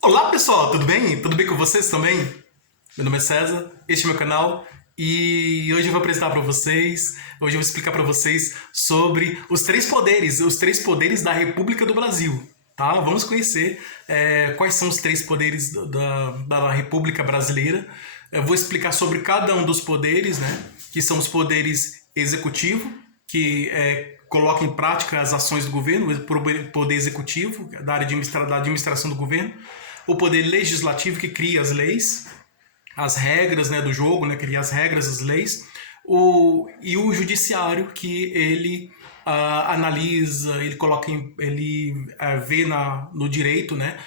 Olá pessoal, tudo bem? Tudo bem com vocês também? Meu nome é César, este é meu canal e hoje eu vou apresentar para vocês, hoje eu vou explicar para vocês sobre os três poderes da República do Brasil, tá? Vamos conhecer quais são os três poderes da República Brasileira. Eu vou explicar sobre cada um dos poderes, né? Que são os poderes executivo, que coloca em prática as ações do governo, o poder executivo, da área da administração do governo, o poder legislativo, que cria as leis, as regras, né, do jogo, né, cria as regras, as leis, e o judiciário, que ele analisa, ele coloca vê no direito, né,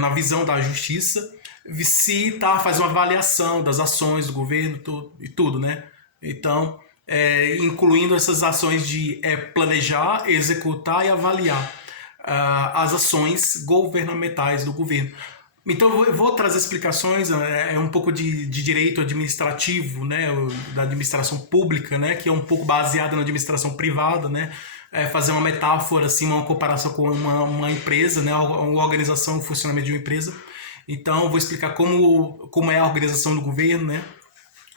na visão da justiça, se faz uma avaliação das ações do governo e tudo, né? Então, incluindo essas ações de planejar, executar e avaliar as ações governamentais do governo. Então eu vou trazer explicações, um pouco de direito administrativo, né, da administração pública, né, que é um pouco baseada na administração privada, né, fazer uma metáfora, assim, uma comparação com uma empresa, né, uma organização, o funcionamento de uma empresa. Então eu vou explicar como é a organização do governo, né,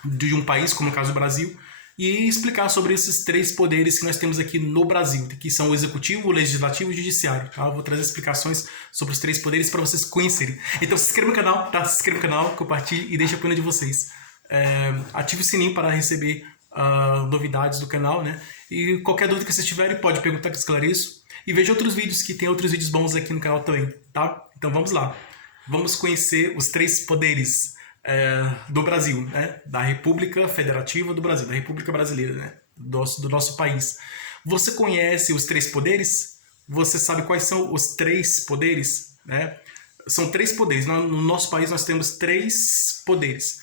de um país, como no caso do Brasil, e explicar sobre esses três poderes que nós temos aqui no Brasil, que são o executivo, o legislativo e o judiciário. Tá? Eu vou trazer explicações sobre os três poderes para vocês conhecerem. Então se inscreva no canal, tá? Se inscreva no canal, compartilhe e deixe a opinião de vocês. Ative o sininho para receber novidades do canal, né? E qualquer dúvida que vocês tiverem, pode perguntar que eu esclareço. E veja outros vídeos, que tem outros vídeos bons aqui no canal também, tá? Então vamos lá. Vamos conhecer os três poderes do Brasil, né? Da República Federativa do Brasil, da República Brasileira, né? Do nosso país. Você conhece os três poderes? Você sabe quais são os três poderes? Né? São três poderes. No nosso país nós temos três poderes.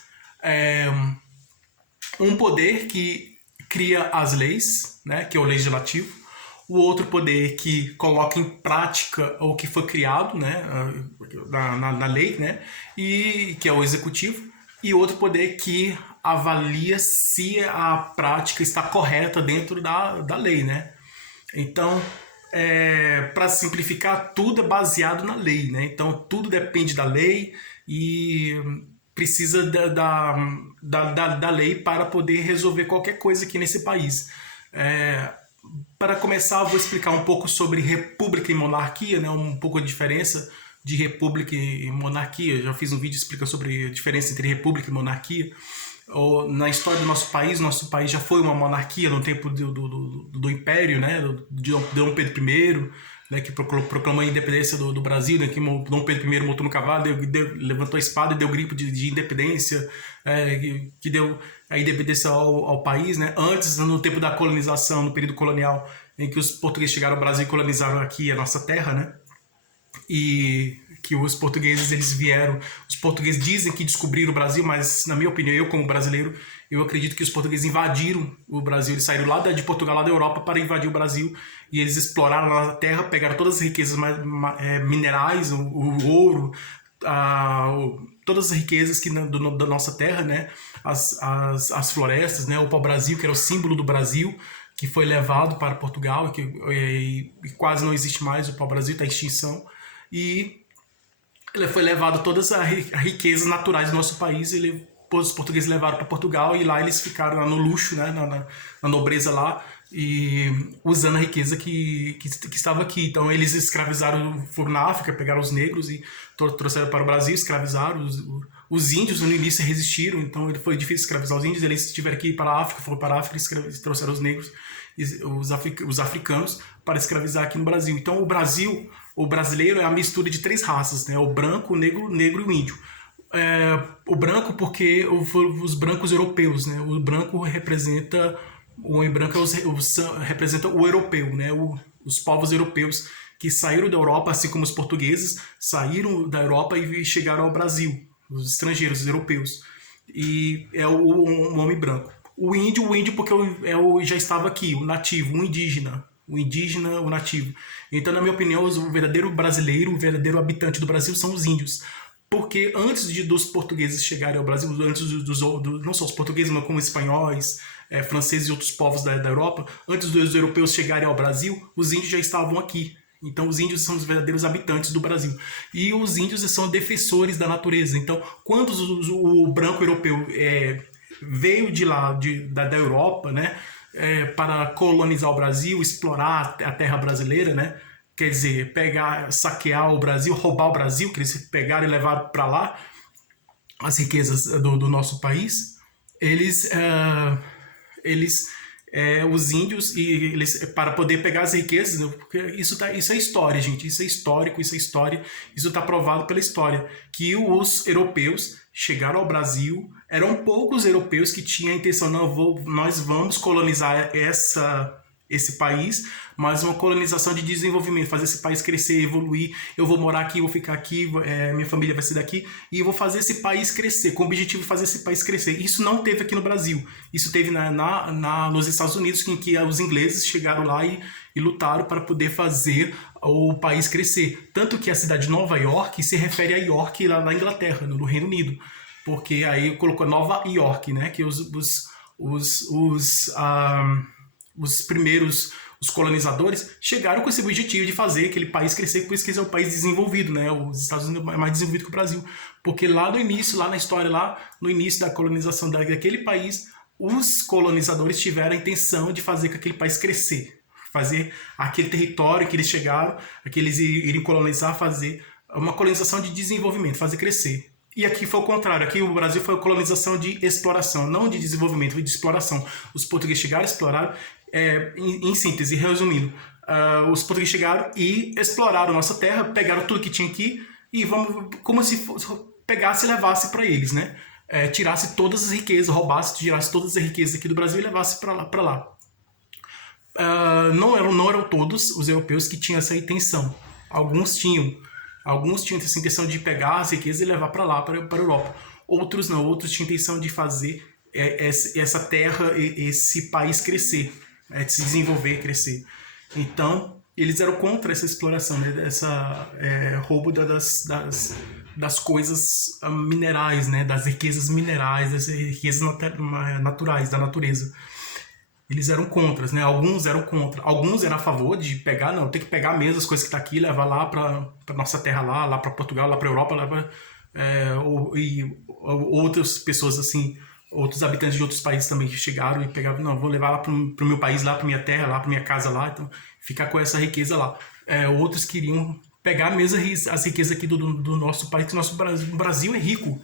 Um poder que cria as leis, né? Que é o legislativo. O outro poder que coloca em prática o que foi criado, né, na lei, né, e que é o executivo, e outro poder que avalia se a prática está correta dentro da lei, né. Então, para simplificar, tudo é baseado na lei, né. Então tudo depende da lei e precisa da lei para poder resolver qualquer coisa aqui nesse país. Para começar, eu vou explicar um pouco sobre república e monarquia, né? Um pouco a diferença de república e monarquia. Eu já fiz um vídeo explicando sobre a diferença entre república e monarquia. Na história do nosso país já foi uma monarquia no tempo do Império, né? De Dom Pedro I, né? Que proclamou a independência do Brasil, né? Que Dom Pedro I montou no cavalo, levantou a espada e deu grito de independência, que deu a independência ao país, né? Antes, no tempo da colonização, no período colonial, em que os portugueses chegaram ao Brasil e colonizaram aqui a nossa terra, né? E que os portugueses os portugueses dizem que descobriram o Brasil, mas na minha opinião, eu como brasileiro, eu acredito que os portugueses invadiram o Brasil. Eles saíram lá de Portugal, lá da Europa, para invadir o Brasil, e eles exploraram a terra, pegaram todas as riquezas minerais, o ouro, todas as riquezas da nossa terra, né? As florestas, né? O pau-brasil, que era o símbolo do Brasil, que foi levado para Portugal, e quase não existe mais. O pau-brasil está em extinção, e ele foi levado todas as riquezas naturais do nosso país. Os portugueses levaram para Portugal, e lá eles ficaram no luxo, né, na nobreza lá, e usando a riqueza que estava aqui. Então eles escravizaram, foram na África, pegaram os negros e trouxeram para o Brasil, escravizaram os índios. No início resistiram, então foi difícil escravizar os índios. Eles tiveram que ir para a África, foram para a África e trouxeram os negros, os africanos, para escravizar aqui no Brasil. Então o brasileiro é a mistura de três raças, né? O branco, o negro e o índio. O branco porque os brancos europeus, né? O branco representa representa o europeu, né? Os povos europeus que saíram da Europa, assim como os portugueses saíram da Europa e chegaram ao Brasil, os estrangeiros, os europeus. E é o homem branco. O índio porque já estava aqui, o nativo, o indígena, o nativo. Então, na minha opinião, o verdadeiro brasileiro, o verdadeiro habitante do Brasil são os índios. Porque antes dos portugueses chegarem ao Brasil, antes não só os portugueses, mas como os espanhóis, franceses e outros povos da Europa, antes dos europeus chegarem ao Brasil, os índios já estavam aqui. Então, os índios são os verdadeiros habitantes do Brasil. E os índios são defensores da natureza. Então, quando o branco europeu veio de lá, da Europa, né, para colonizar o Brasil, explorar a terra brasileira, né, quer dizer, pegar, saquear o Brasil, roubar o Brasil, que eles pegaram e levaram para lá as riquezas do nosso país, os índios, e eles, para poder pegar as riquezas, porque isso é história, gente, isso é histórico, isso é história, isso está provado pela história, que os europeus chegaram ao Brasil, eram poucos europeus que tinham a intenção, nós vamos colonizar esse país, mas uma colonização de desenvolvimento, fazer esse país crescer, evoluir, eu vou morar aqui, vou ficar aqui, minha família vai ser daqui, e eu vou fazer esse país crescer, com o objetivo de fazer esse país crescer. Isso não teve aqui no Brasil, isso teve nos Estados Unidos, em que os ingleses chegaram lá e lutaram para poder fazer o país crescer. Tanto que a cidade de Nova York se refere a York lá na Inglaterra, no Reino Unido, porque aí colocou Nova York, né, que os primeiros, os colonizadores, chegaram com esse objetivo de fazer aquele país crescer, por isso que esse é um país desenvolvido, né? Os Estados Unidos é mais desenvolvido que o Brasil, porque lá no início, lá na história, lá no início da colonização daquele país, os colonizadores tiveram a intenção de fazer com aquele país crescer, fazer aquele território que eles chegaram, que eles iriam colonizar, fazer uma colonização de desenvolvimento, fazer crescer. E aqui foi o contrário, aqui o Brasil foi a colonização de exploração, não de desenvolvimento, foi de exploração. Os portugueses chegaram, exploraram, em síntese, resumindo, os portugueses chegaram e exploraram nossa terra, pegaram tudo que tinha aqui e como se pegasse e levasse para eles, né? Tirasse todas as riquezas, tirasse todas as riquezas aqui do Brasil e levasse para lá. Não eram todos os europeus que tinham essa intenção. Alguns tinham essa intenção de pegar as riquezas e levar para lá, para a Europa. Outros não, outros tinham a intenção de fazer essa terra, esse país crescer, de se desenvolver, crescer. Então, eles eram contra essa exploração, né, roubo das coisas minerais, né, das riquezas minerais, das riquezas naturais, da natureza. Eles eram contra, né? Alguns eram contra. Alguns eram a favor de pegar, não, tem que pegar mesmo as coisas que tá aqui e levar lá para nossa terra lá para Portugal, lá para Europa, e outras pessoas assim, outros habitantes de outros países também que chegaram e pegavam, não, vou levar lá para o meu país, lá para minha terra, lá para minha casa lá, então ficar com essa riqueza lá. Outros queriam pegar mesmo as riquezas aqui do nosso país, que o Brasil é rico.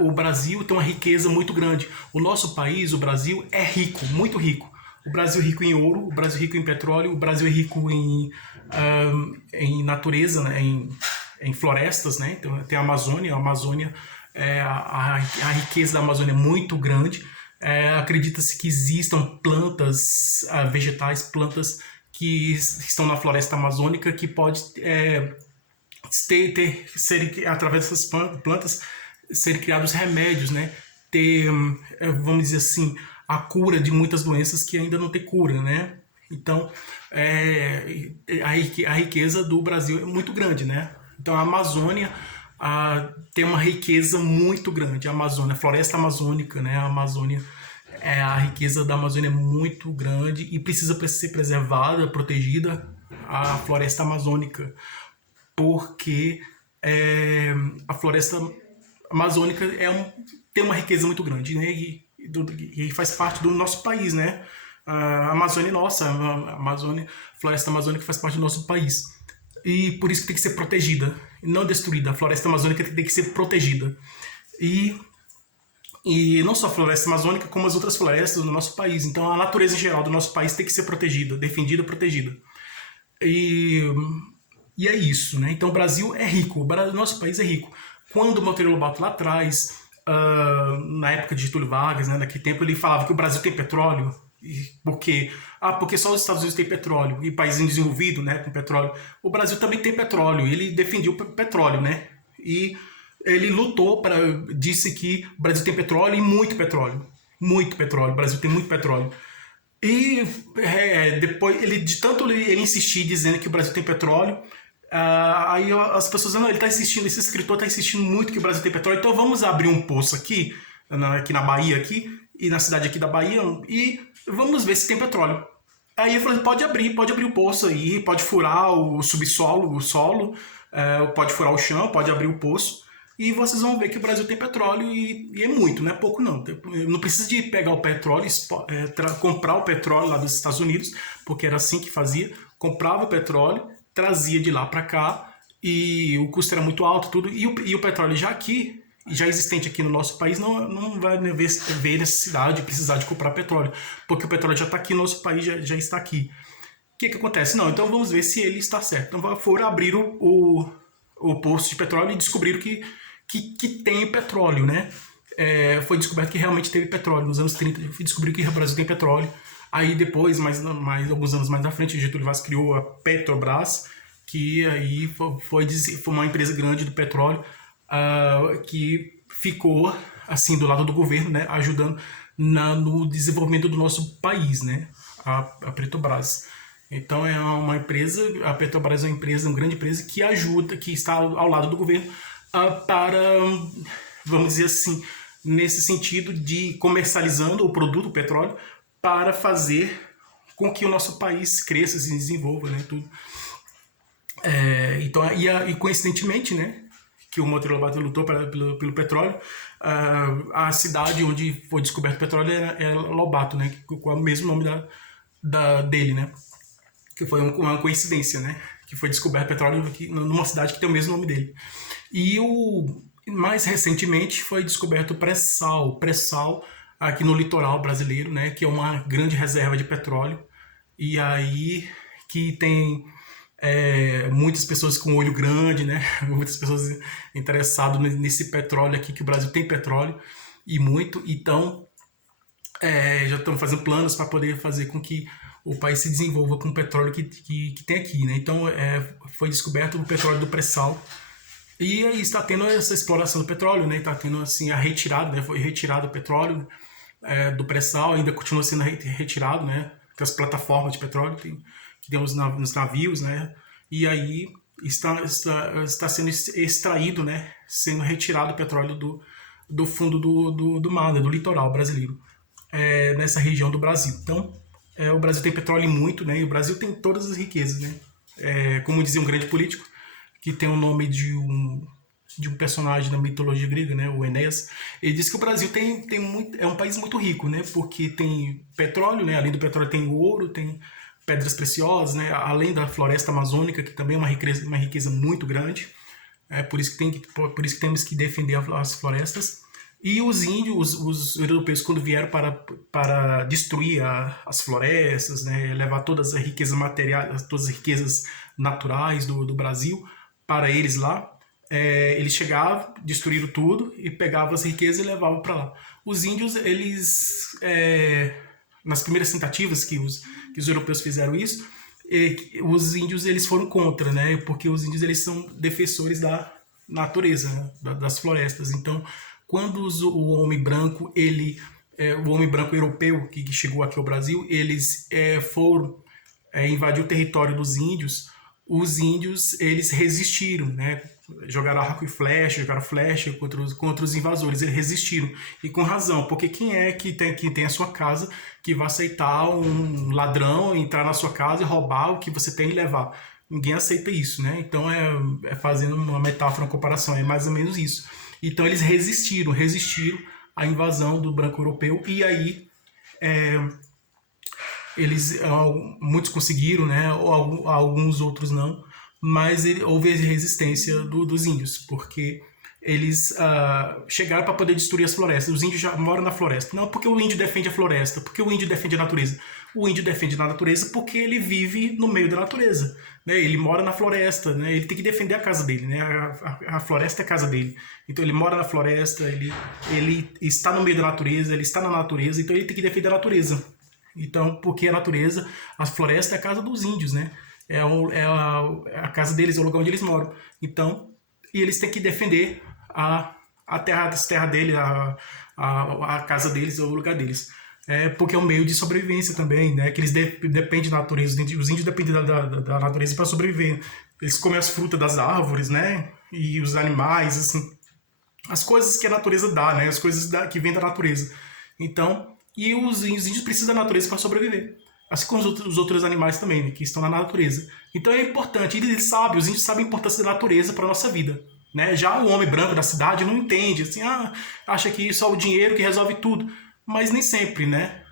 O Brasil tem uma riqueza muito grande. O nosso país, o Brasil, é rico, muito rico. O Brasil é rico em ouro, o Brasil é rico em petróleo, o Brasil é rico em natureza, né? em florestas, né? Então, tem a Amazônia. A Amazônia, a riqueza da Amazônia é muito grande. Acredita-se que existam plantas, vegetais, plantas que estão na floresta amazônica que pode através dessas plantas serem criados remédios, né? Ter, vamos dizer assim, a cura de muitas doenças que ainda não tem cura, né? Então, a riqueza do Brasil é muito grande, né? Então, a Amazônia tem uma riqueza muito grande. A Amazônia, a floresta amazônica, né? A riqueza da Amazônia é muito grande e precisa ser preservada, protegida, a floresta amazônica, porque a floresta amazônica tem uma riqueza muito grande, né? E faz parte do nosso país, né? A Amazônia é nossa, a floresta amazônica faz parte do nosso país. E por isso que tem que ser protegida, não destruída. A floresta amazônica tem que ser protegida. E não só a floresta amazônica, como as outras florestas do nosso país. Então a natureza em geral do nosso país tem que ser protegida, defendida, protegida. E é isso, né? Então o Brasil é rico, o nosso país é rico. Quando o Monteiro Lobato lá atrás, na época de Getúlio Vargas, né, naquele tempo, ele falava que o Brasil tem petróleo, porque só os Estados Unidos têm petróleo, e país desenvolvido, né, com petróleo. O Brasil também tem petróleo, ele defendia o petróleo, né? E ele lutou disse que o Brasil tem petróleo e muito petróleo. Muito petróleo, o Brasil tem muito petróleo. E depois, de tanto ele insistir dizendo que o Brasil tem petróleo, aí as pessoas não, ele tá insistindo, esse escritor está insistindo muito que o Brasil tem petróleo, então vamos abrir um poço aqui na Bahia, e na cidade aqui da Bahia, e vamos ver se tem petróleo. Aí eu falei, pode abrir o poço aí, pode furar o subsolo, o solo, pode furar o chão, pode abrir o poço, e vocês vão ver que o Brasil tem petróleo e é muito, não é pouco não. Não precisa de pegar o petróleo, comprar o petróleo lá dos Estados Unidos, porque era assim que fazia, comprava o petróleo, trazia de lá para cá, e o custo era muito alto, tudo, e o petróleo já aqui, já existente aqui no nosso país, não vai ver necessidade de precisar de comprar petróleo, porque o petróleo já está aqui no nosso país, já está aqui. O que acontece? Não, então vamos ver se ele está certo. Então foram abrir o poço de petróleo e descobriram que tem petróleo, né? Foi descoberto que realmente teve petróleo. Nos anos 30 descobriu que o Brasil tem petróleo. Aí depois, mais alguns anos mais na frente, Getúlio Vargas criou a Petrobras, que aí foi uma empresa grande do petróleo, que ficou assim do lado do governo, né, ajudando no desenvolvimento do nosso país, né, a Petrobras. Então é uma empresa, a Petrobras é uma grande empresa que ajuda, que está ao lado do governo, para, vamos dizer assim, nesse sentido de comercializando o produto, o petróleo, para fazer com que o nosso país cresça, se desenvolva, né, tudo. Então, e coincidentemente, né, que o Monteiro Lobato lutou pelo petróleo, a cidade onde foi descoberto o petróleo era Lobato, né, com o mesmo nome dele, né, que foi uma coincidência, né, que foi descoberto petróleo numa cidade que tem o mesmo nome dele. E mais recentemente foi descoberto o pré-sal aqui no litoral brasileiro, né, que é uma grande reserva de petróleo, e aí que tem muitas pessoas com olho grande, né? Muitas pessoas interessadas nesse petróleo aqui, que o Brasil tem petróleo e muito, então já estão fazendo planos para poder fazer com que o país se desenvolva com o petróleo que tem aqui, né? Então foi descoberto o petróleo do pré-sal e aí está tendo essa exploração do petróleo, né? Está tendo assim a retirada, né? Foi retirado o petróleo do pré-sal, ainda continua sendo retirado, né? Das plataformas de petróleo que tem nos navios, né? E aí está sendo extraído, né? Sendo retirado o petróleo do fundo do mar, né? Do litoral brasileiro, nessa região do Brasil. Então, o Brasil tem petróleo muito, né? E o Brasil tem todas as riquezas, né? Como dizia um grande político, que tem o nome de um personagem da mitologia grega, né, o Enéas. Ele disse que o Brasil é um país muito rico, né, porque tem petróleo, né, além do petróleo tem ouro, tem pedras preciosas, né, além da floresta amazônica, que também é uma riqueza muito grande. Por isso que temos que defender as florestas. E os índios, os europeus, quando vieram para destruir as florestas, né, levar todas as riquezas materiais, todas as riquezas naturais do Brasil para eles lá, eles chegavam, destruíram tudo e pegavam as riquezas e levavam para lá. Os índios, eles, nas primeiras tentativas que os europeus fizeram isso, os índios eles foram contra, né? Porque os índios eles são defensores da natureza, né? Das florestas. Então, quando o homem branco, o homem branco europeu que chegou aqui ao Brasil, eles foram invadir o território dos índios. Os índios eles resistiram, né? Jogaram arco e flecha, jogaram flecha contra os invasores, eles resistiram, e com razão, porque quem é que tem a sua casa que vai aceitar um ladrão entrar na sua casa e roubar o que você tem e levar? Ninguém aceita isso, né? Então fazendo uma metáfora, uma comparação, é mais ou menos isso. Então eles resistiram à invasão do branco europeu, e aí muitos conseguiram, né? Alguns outros não, mas houve resistência dos índios, porque eles chegaram para poder destruir as florestas. Os índios já moram na floresta. Não porque o índio defende a floresta, porque o índio defende a natureza. O índio defende a natureza porque ele vive no meio da natureza, né? Ele mora na floresta, né? Ele tem que defender a casa dele, né? A floresta é a casa dele. Então ele mora na floresta, ele está no meio da natureza, ele está na natureza, então ele tem que defender a natureza. Então, porque a natureza, a floresta é a casa dos índios, né? É a casa deles, é o lugar onde eles moram. Então, e eles têm que defender a terra dele, a casa deles, o lugar deles. Porque é um meio de sobrevivência também, né? Que eles dependem da natureza. Os índios dependem da natureza para sobreviver. Eles comem as frutas das árvores, né? E os animais, assim. As coisas que a natureza dá, né? As coisas que vêm da natureza. Então, e os índios precisam da natureza para sobreviver. assim como os outros animais também, né, que estão na natureza. Então é importante, os índios sabem a importância da natureza para a nossa vida. Né? Já o homem branco da cidade não entende, assim, acha que só o dinheiro que resolve tudo. Mas nem sempre, né?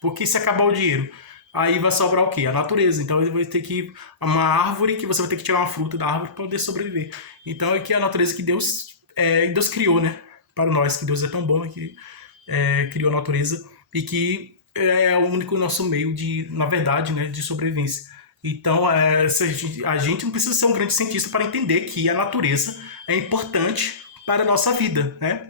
Porque se acabar o dinheiro, aí vai sobrar o quê? A natureza. Então ele vai ter que uma árvore que você vai ter que tirar uma fruta da árvore para poder sobreviver. Então é que a natureza que Deus criou, né? Para nós, que Deus é tão bom, né? Que criou a natureza e que é o único nosso meio de, na verdade, né, de sobrevivência. Então, a gente não precisa ser um grande cientista para entender que a natureza é importante para a nossa vida, né?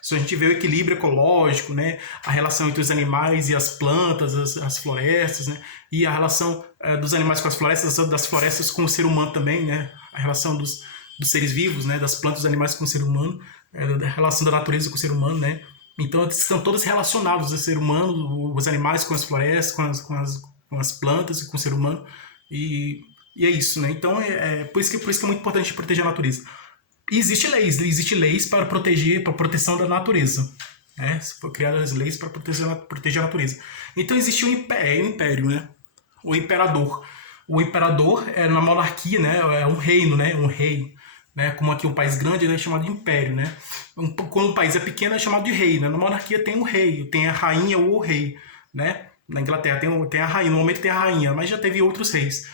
Se a gente vê o equilíbrio ecológico, né, a relação entre os animais e as plantas, as florestas, né, e a relação dos animais com as florestas, das florestas com o ser humano também, né, a relação dos seres vivos, né, das plantas e dos animais com o ser humano, a relação da natureza com o ser humano, né. Então, estão todos relacionados, o ser humano, os animais com as florestas, com as plantas e com o ser humano. E é isso, né? Então, por isso que é muito importante proteger a natureza. E existe leis para proteção da natureza. Né? Foram criadas leis para proteger a natureza. Então, existe o império, né? O imperador. O imperador na monarquia, né? É um reino, né? Um rei. Né? Como aqui um país grande é chamado de império, né? Quando o país é pequeno é chamado de rei, né? Na monarquia tem o rei, tem a rainha ou o rei, né? Na Inglaterra tem a rainha, no momento tem a rainha, mas já teve outros reis.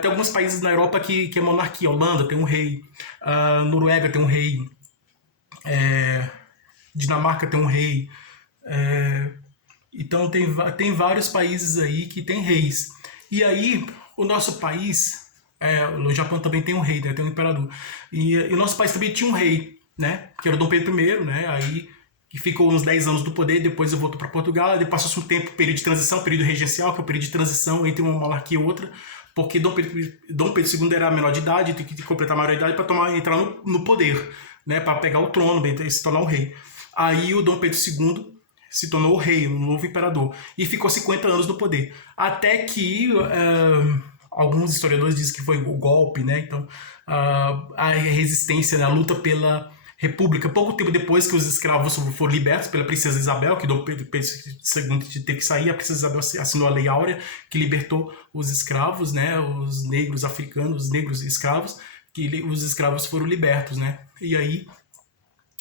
Tem alguns países na Europa que é monarquia. Holanda tem um rei, Noruega tem um rei, Dinamarca tem um rei. Então tem vários países aí que tem reis. E aí o nosso país, no Japão também tem um rei, né? Tem um imperador. E o nosso país também tinha um rei, né? Que era o Dom Pedro I, né? Aí que ficou uns 10 anos do poder, depois voltou para Portugal, depois passou um tempo, período de transição, período regencial, que é o período de transição entre uma monarquia e outra, porque Dom Pedro II era menor de idade, tem que completar a maioridade para entrar no poder, né? Para pegar o trono, se tornar o rei. Aí o Dom Pedro II se tornou o rei, o novo imperador, e ficou 50 anos no poder. Até que alguns historiadores dizem que foi o golpe, né? Então, a resistência, né? A luta pela República, pouco tempo depois que os escravos foram libertos pela princesa Isabel, que Dom Pedro II teve que sair, a princesa Isabel assinou a Lei Áurea, que libertou os escravos, né? Os negros africanos, os negros escravos, que os escravos foram libertos, né? E aí,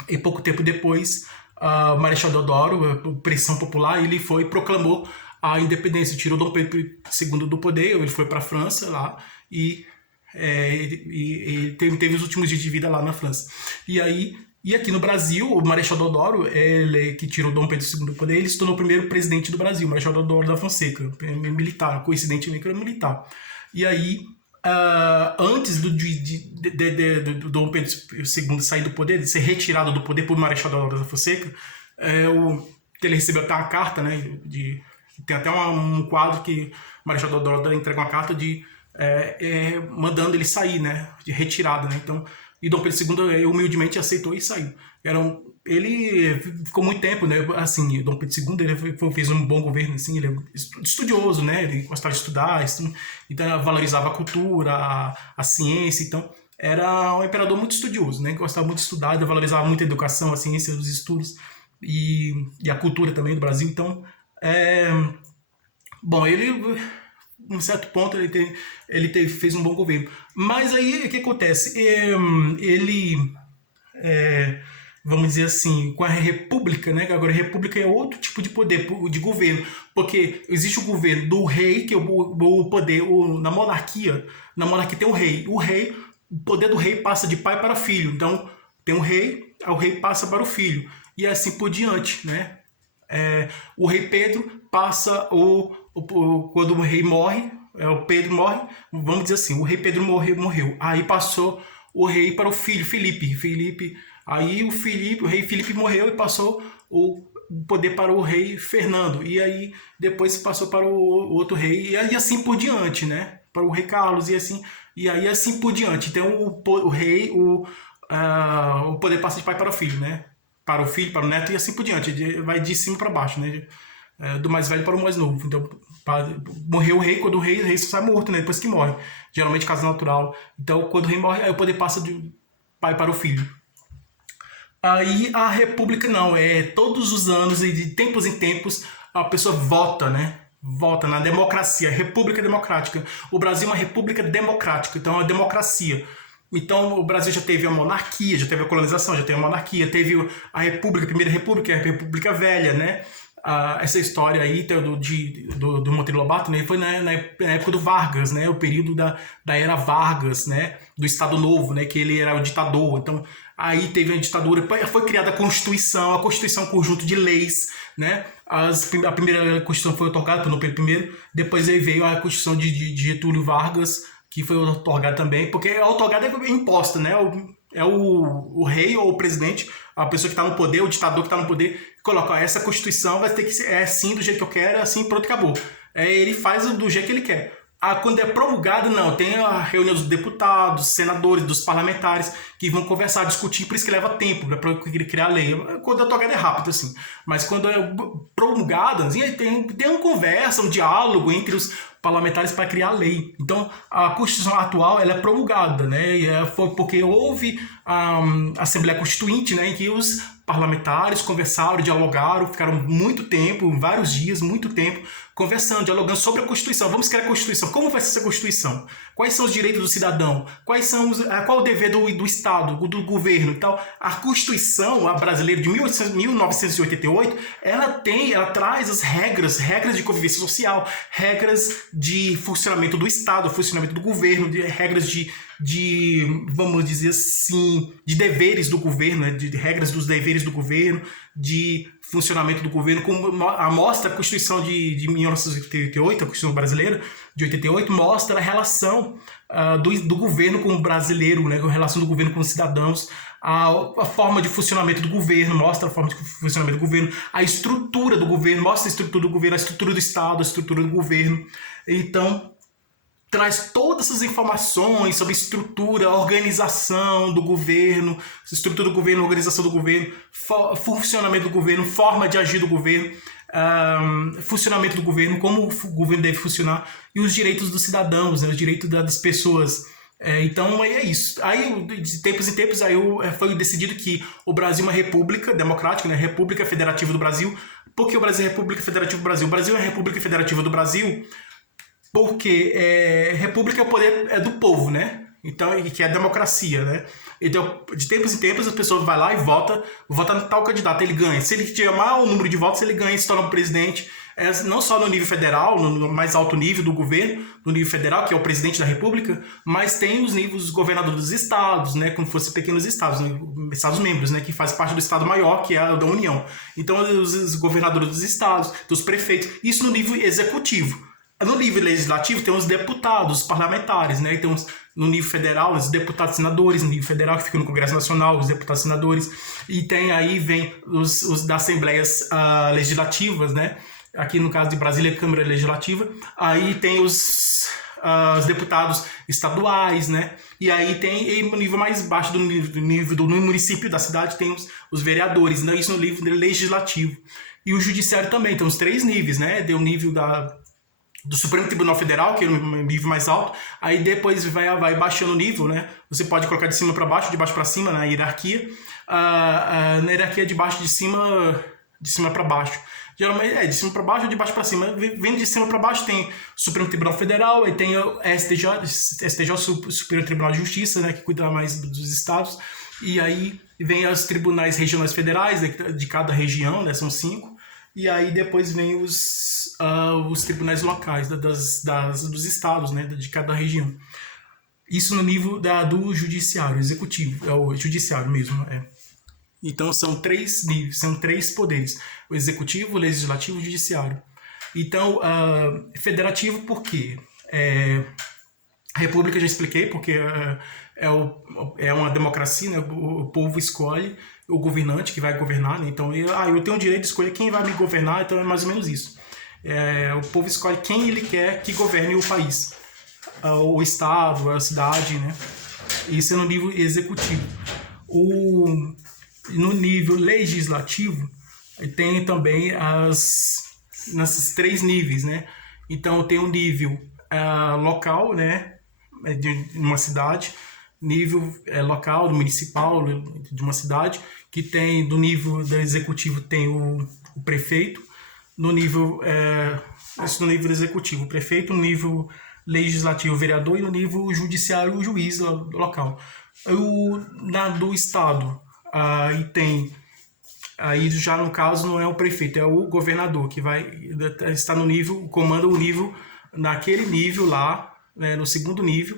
e pouco tempo depois, o Marechal Deodoro, pressão popular, ele foi e proclamou a independência, tirou Dom Pedro II do poder, ele foi para a França lá e teve os últimos dias de vida lá na França. E aqui no Brasil, o Marechal Deodoro, ele que tirou Dom Pedro II do poder, ele se tornou o primeiro presidente do Brasil, o Marechal Deodoro da Fonseca, militar, coincidentemente era militar. E aí, antes do Dom Pedro II sair do poder, de ser retirado do poder por Marechal Deodoro da Fonseca, que ele recebeu até uma carta, né, tem até um quadro que o Marechal Deodoro entrega uma carta mandando ele sair, né, de retirada, né? Então, e Dom Pedro II humildemente aceitou e saiu. Ele ficou muito tempo, né? Assim, Dom Pedro II ele fez um bom governo, assim, ele é estudioso, né? Ele gostava de estudar, então ele valorizava a cultura, a ciência, então era um imperador muito estudioso, né? Gostava muito de estudar, ele valorizava muito a educação, a ciência, os estudos e a cultura também do Brasil. Então, bom, ele um certo ponto ele fez um bom governo. Mas aí o que acontece? Ele, vamos dizer assim, com a República, né? Agora a República é outro tipo de poder, de governo, porque existe o governo do rei, que é o poder, na monarquia tem o rei. O poder do rei passa de pai para filho. Então tem o rei passa para o filho. E assim por diante, né? O rei Pedro passa quando o rei morre, o Pedro morre, vamos dizer assim, o rei Pedro morreu. Aí passou o rei para o filho, Felipe. Aí o rei Felipe morreu e passou o poder para o rei Fernando. E aí depois passou para o outro rei, e aí assim por diante, né? Para o rei Carlos, e aí assim por diante. Então o rei, o poder passa de pai para o filho, né? Para o filho, para o neto e assim por diante. Vai de cima para baixo, né? Do mais velho para o mais novo. Então, morreu o rei, quando o rei só sai morto, né? Depois que morre. Geralmente, caso natural. Então, quando o rei morre, aí o poder passa de pai para o filho. Aí a república não, todos os anos e de tempos em tempos a pessoa vota, né? vota na democracia, república democrática. O Brasil é uma república democrática, então é uma democracia. Então o Brasil já teve a monarquia, já teve a colonização, já teve a monarquia, teve a república, a primeira república, a república velha, né? Essa história aí do Monteiro Lobato, né, foi na época do Vargas, né, o período da era Vargas, né, do Estado Novo, né, que ele era o ditador. Então aí teve a ditadura, foi criada a Constituição é um conjunto de leis, né. A primeira Constituição foi otorgada pelo Pedro I, depois aí veio a Constituição de Getúlio Vargas, que foi otorgada também, porque a otorgada é imposta, né, é o rei ou o presidente, a pessoa que está no poder, o ditador que está no poder, coloca, ó, essa Constituição vai ter que ser assim, do jeito que eu quero, assim, pronto, acabou. Ele faz do jeito que ele quer. Quando é promulgado, não, tem a reunião dos deputados, senadores, dos parlamentares, que vão conversar, discutir, por isso que leva tempo para criar a lei. Quando é otorgada é rápido, assim. Mas quando é promulgada, assim, tem uma conversa, um diálogo entre os parlamentares para criar a lei. Então, a Constituição atual ela é promulgada, né? E foi porque houve a Assembleia Constituinte, né, em que os parlamentares conversaram, dialogaram, ficaram muito tempo, vários dias, muito tempo, conversando, dialogando sobre a Constituição. Vamos criar a Constituição. Como vai ser essa Constituição? Quais são os direitos do cidadão? Qual o dever do Estado, do governo e tal? A Constituição a brasileira de 1988, ela traz as regras de convivência social, regras de funcionamento do Estado, funcionamento do governo, regras vamos dizer assim, de deveres do governo, né? De regras dos deveres do governo, de funcionamento do governo, como mostra a Constituição de 1988, a Constituição brasileira de 88, mostra a relação do governo com o brasileiro, né? A relação do governo com os cidadãos, a forma de funcionamento do governo, mostra a forma de funcionamento do governo, a estrutura do governo, mostra a estrutura do governo, a estrutura do Estado, a estrutura do governo. Então, traz todas essas informações sobre estrutura, organização do governo, estrutura do governo, organização do governo, funcionamento do governo, forma de agir do governo, funcionamento do governo, como o governo deve funcionar, e os direitos dos cidadãos, né, os direitos das pessoas. Então é isso. Aí, de tempos em tempos, foi decidido que o Brasil é uma república democrática, né, República Federativa do Brasil. Por que o Brasil é República Federativa do Brasil? O Brasil é a República Federativa do Brasil porque república é o poder do povo, né? Então, que é a democracia, né? Então, de tempos em tempos, a pessoa vai lá e vota no tal candidato, ele ganha. Se ele tiver maior número de votos, ele ganha e se torna presidente, não só no nível federal, no mais alto nível do governo, no nível federal, que é o presidente da república, mas tem os níveis governadores dos estados, né? Como se fossem pequenos estados, né? Estados membros, né? Que faz parte do estado maior, que é a da União. Então, os governadores dos estados, dos prefeitos, isso no nível executivo. No nível legislativo tem os deputados, os parlamentares, né? Então, no nível federal, os deputados senadores, no nível federal, que fica no Congresso Nacional, os deputados senadores, e vem os das assembleias legislativas, né? Aqui no caso de Brasília, Câmara Legislativa, aí tem os deputados estaduais, né? E aí tem, no nível mais baixo do município da cidade, tem os vereadores, né? Isso no nível legislativo. E o judiciário também, tem os 3 níveis, né? Tem o nível do Supremo Tribunal Federal, que é o nível mais alto, aí depois vai baixando o nível, né? Você pode colocar de cima para baixo, de baixo para cima, na hierarquia. Na hierarquia de baixo, de cima para baixo. Geralmente de cima para baixo ou de baixo para cima. Vendo de cima para baixo tem o Supremo Tribunal Federal, aí tem o STJ, Superior Tribunal de Justiça, né? Que cuida mais dos estados. E aí vem os tribunais regionais federais, né, de cada região, né? São 5. E aí depois vem os tribunais locais dos estados, né, de cada região. Isso no nível do judiciário, executivo, é o judiciário mesmo. Então são 3 níveis, são 3 poderes: o executivo, o legislativo e o judiciário. Então, federativo por quê? A república já expliquei, porque é uma democracia, né? O povo escolhe o governante que vai governar, né? Então, eu tenho o direito de escolher quem vai me governar, então é mais ou menos isso. O povo escolhe quem ele quer que governe o país, o estado, a cidade, né? Isso é no nível executivo. No nível legislativo, tem também nesses 3 níveis, né? Então, tem o nível local, né? De uma cidade, nível local, municipal, de uma cidade, que tem, do nível do executivo tem o prefeito, no nível, isso no nível executivo, o prefeito, no nível legislativo, o vereador, e no nível judiciário, o juiz local. Do estado, aí tem, aí já no caso não é o prefeito, é o governador que vai estar no nível, comanda o nível, naquele nível lá, né, no segundo nível,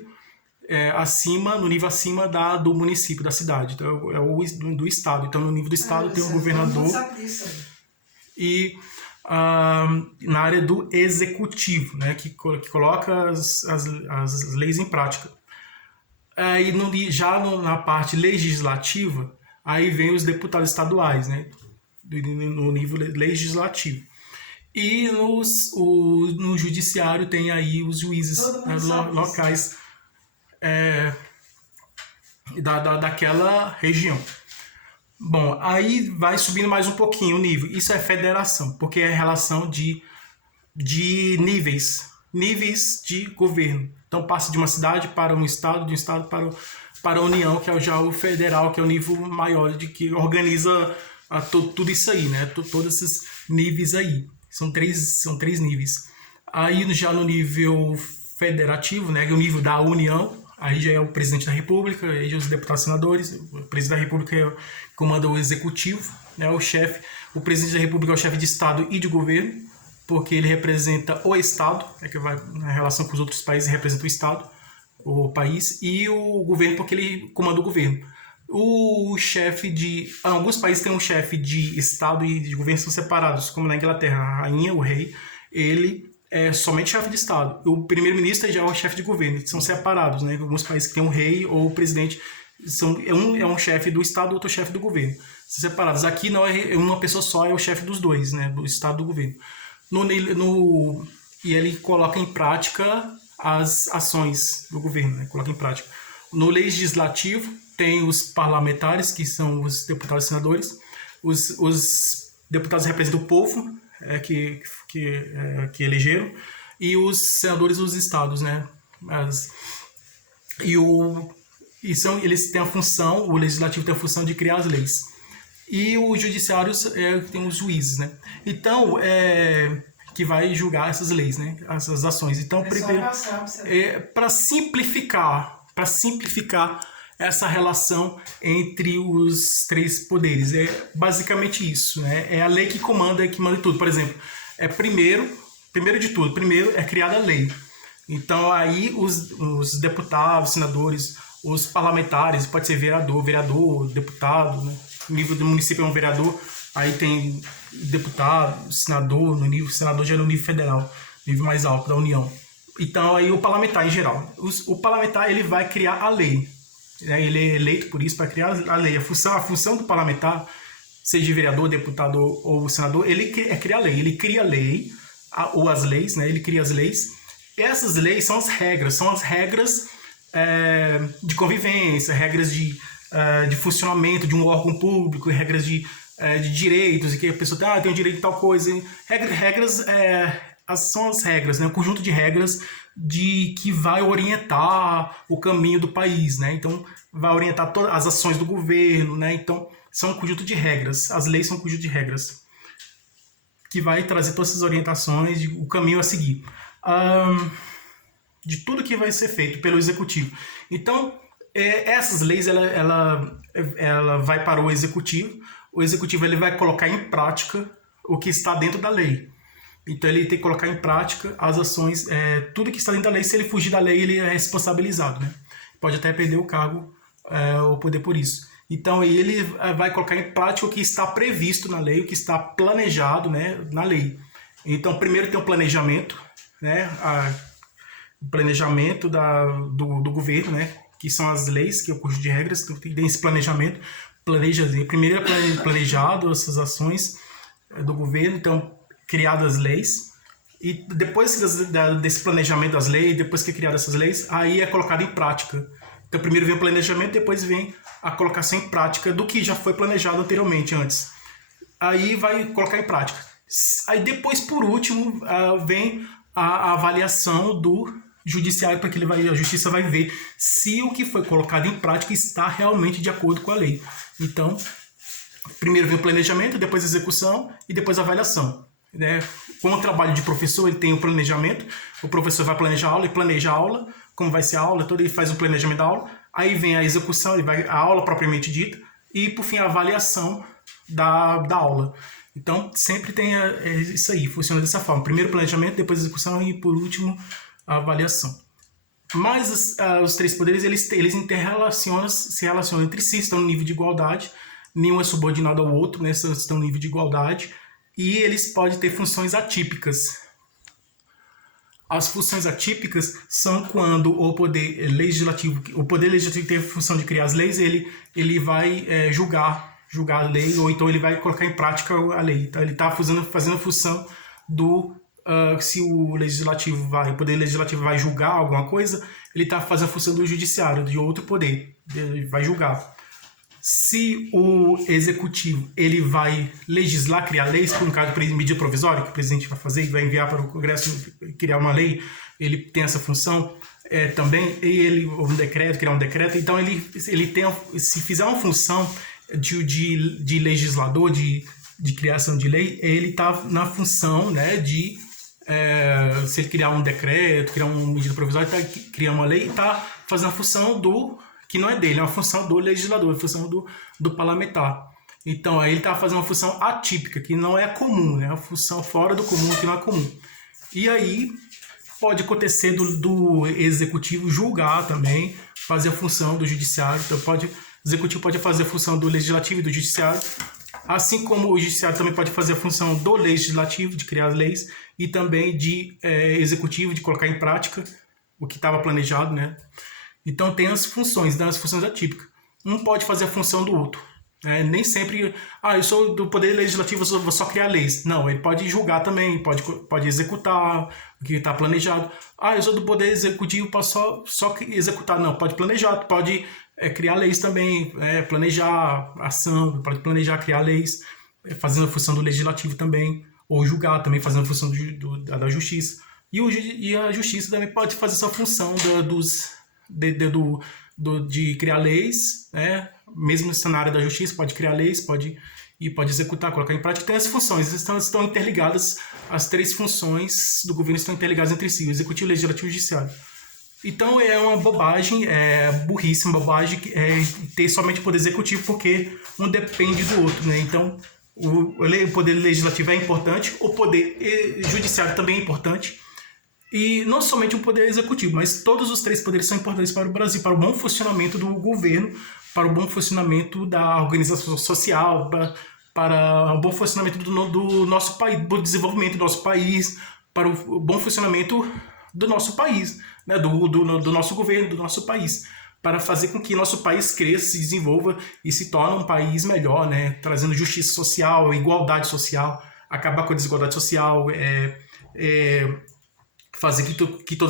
no nível acima do município, da cidade. Então é o do estado. Então no nível do estado tem o governador. E na área do executivo, né, que coloca as leis em prática. E na parte legislativa, aí vem os deputados estaduais, né, no nível legislativo. E no judiciário tem aí os juízes, né, locais daquela região. Bom, aí vai subindo mais um pouquinho o nível. Isso é federação, porque é relação de níveis de governo. Então passa de uma cidade para um estado, de um estado para a União, que é já o federal, que é o nível maior, que organiza tudo isso aí, né? Todos esses níveis aí. São três níveis. Aí já no nível federativo, né, que é o nível da União, aí já é o presidente da República, aí já os deputados senadores, o presidente da República comanda o executivo, né, o presidente da República é o chefe de Estado e de governo, porque ele representa o Estado, que vai na relação com os outros países, representa o Estado, o país, e o governo porque ele comanda o governo. Alguns países têm um chefe de Estado e de governo são separados, como na Inglaterra, a rainha, o rei, ele é somente chefe de Estado. O primeiro-ministro já é o chefe de governo, são separados, né? Alguns países que têm um rei ou o presidente, um é um chefe do Estado, outro chefe do governo. São separados. Aqui não é uma pessoa só, é o chefe dos dois, né? Do Estado e do governo. E ele coloca em prática as ações do governo, né? Coloca em prática. No legislativo, tem os parlamentares, que são os deputados e senadores. Os deputados representam o povo, que elegeram, e os senadores os estados, né? Eles têm a função, o legislativo tem a função de criar as leis. E o judiciário tem os juízes, né? Então, que vai julgar essas leis, né? Essas ações. Então, primeiro, para simplificar essa relação entre os três poderes. É basicamente isso, né? É a lei que comanda tudo. Por exemplo, primeiro de tudo, é criada a lei. Então aí os deputados, senadores, os parlamentares, pode ser vereador, deputado, né? No nível do município é um vereador, aí tem deputado, senador, senador já é no nível federal, nível mais alto da União. Então aí o parlamentar em geral. O parlamentar ele vai criar a lei. Ele é eleito por isso para criar a lei. A função do parlamentar, seja vereador, deputado ou senador, ele criar a lei. Ele cria a lei, ou as leis, né? Ele cria as leis. E essas leis são as regras de convivência, regras de funcionamento de um órgão público, regras de direitos, e que a pessoa tem o direito de tal coisa. São as regras, né? Um conjunto de regras que vai orientar o caminho do país, né? Então, vai orientar todas as ações do governo, né? Então, são um conjunto de regras. As leis são um conjunto de regras que vai trazer todas essas orientações, o caminho a seguir. De tudo que vai ser feito pelo executivo. Então, essas leis, ela vai para o executivo. O executivo ele vai colocar em prática o que está dentro da lei. Então ele tem que colocar em prática as ações, tudo que está dentro da lei. Se ele fugir da lei, ele é responsabilizado, né? Pode até perder o cargo ou poder por isso. Então ele vai colocar em prática o que está previsto na lei, o que está planejado, né, na lei. Então primeiro tem o planejamento, né, o planejamento do governo, né, que são as leis, que é o conjunto de regras. Então tem esse planejamento. Primeiro é planejado essas ações do governo, então criadas leis, e depois desse planejamento das leis, depois que é criadas essas leis, aí é colocado em prática. Então primeiro vem o planejamento, depois vem a colocação em prática do que já foi planejado anteriormente, antes. Aí vai colocar em prática. Aí depois, por último, vem a avaliação do judiciário, para que a justiça vai ver se o que foi colocado em prática está realmente de acordo com a lei. Então, primeiro vem o planejamento, depois a execução e depois a avaliação. né? Com o trabalho de professor, ele tem o planejamento, o professor vai planejar a aula, ele planeja a aula, como vai ser a aula, todo ele faz o planejamento da aula, aí vem a execução, ele vai a aula propriamente dita, e por fim a avaliação da aula. Então sempre tem isso aí, funciona dessa forma. Primeiro o planejamento, depois a execução e por último a avaliação. Mas os três poderes eles se relacionam entre si, estão no nível de igualdade, nenhum é subordinado ao outro, né? Estão no nível de igualdade, e eles podem ter funções atípicas. As funções atípicas são quando o poder legislativo tem a função de criar as leis, ele vai julgar a lei, ou então ele vai colocar em prática a lei. Então ele está fazendo a função do se o poder legislativo vai julgar alguma coisa, ele está fazendo a função do judiciário, de outro poder, ele vai julgar. Se o executivo ele vai legislar, criar leis, por um caso de medida provisória que o presidente vai fazer e vai enviar para o Congresso criar uma lei, ele tem essa função também, um decreto, criar um decreto, então ele tem, se fizer uma função de legislador, de criação de lei, ele está na função, né, se ele criar um decreto, criar uma medida provisória, criar uma lei, está fazendo a função que não é dele, é uma função do legislador, é uma função do parlamentar. Então, aí ele está fazendo uma função atípica, que não é comum, né? É uma função fora do comum, que não é comum. E aí, pode acontecer do executivo julgar também, fazer a função do judiciário. Então, o executivo pode fazer a função do legislativo e do judiciário, assim como o judiciário também pode fazer a função do legislativo, de criar leis, e também de executivo, de colocar em prática o que estava planejado, né? Então tem as funções atípicas. Um pode fazer a função do outro. Nem sempre, eu sou do poder legislativo, eu vou só criar leis. Não, ele pode julgar também, pode executar o que está planejado. Eu sou do poder executivo, posso só executar. Não, pode planejar, pode criar leis também, planejar ação, pode planejar, criar leis, fazendo a função do legislativo também, ou julgar também, fazendo a função da justiça. E a justiça também pode fazer essa função de criar leis, né? Mesmo no cenário da justiça, pode criar leis, pode executar, colocar em prática. Tem as funções, estão interligadas, as três funções do governo estão interligadas entre si, o executivo, o legislativo e o judiciário. Então é uma bobagem, burrice, uma bobagem ter somente o poder executivo, porque um depende do outro, né? Então o poder legislativo é importante, o poder judiciário também é importante. E não somente o poder executivo, mas todos os três poderes são importantes para o Brasil, para o bom funcionamento do governo, para o bom funcionamento da organização social, para o bom funcionamento do nosso país, do desenvolvimento do nosso país, para o bom funcionamento do nosso país, né, do nosso governo, do nosso país, para fazer com que nosso país cresça, se desenvolva e se torne um país melhor, né, trazendo justiça social, igualdade social, acabar com a desigualdade social, fazer que todos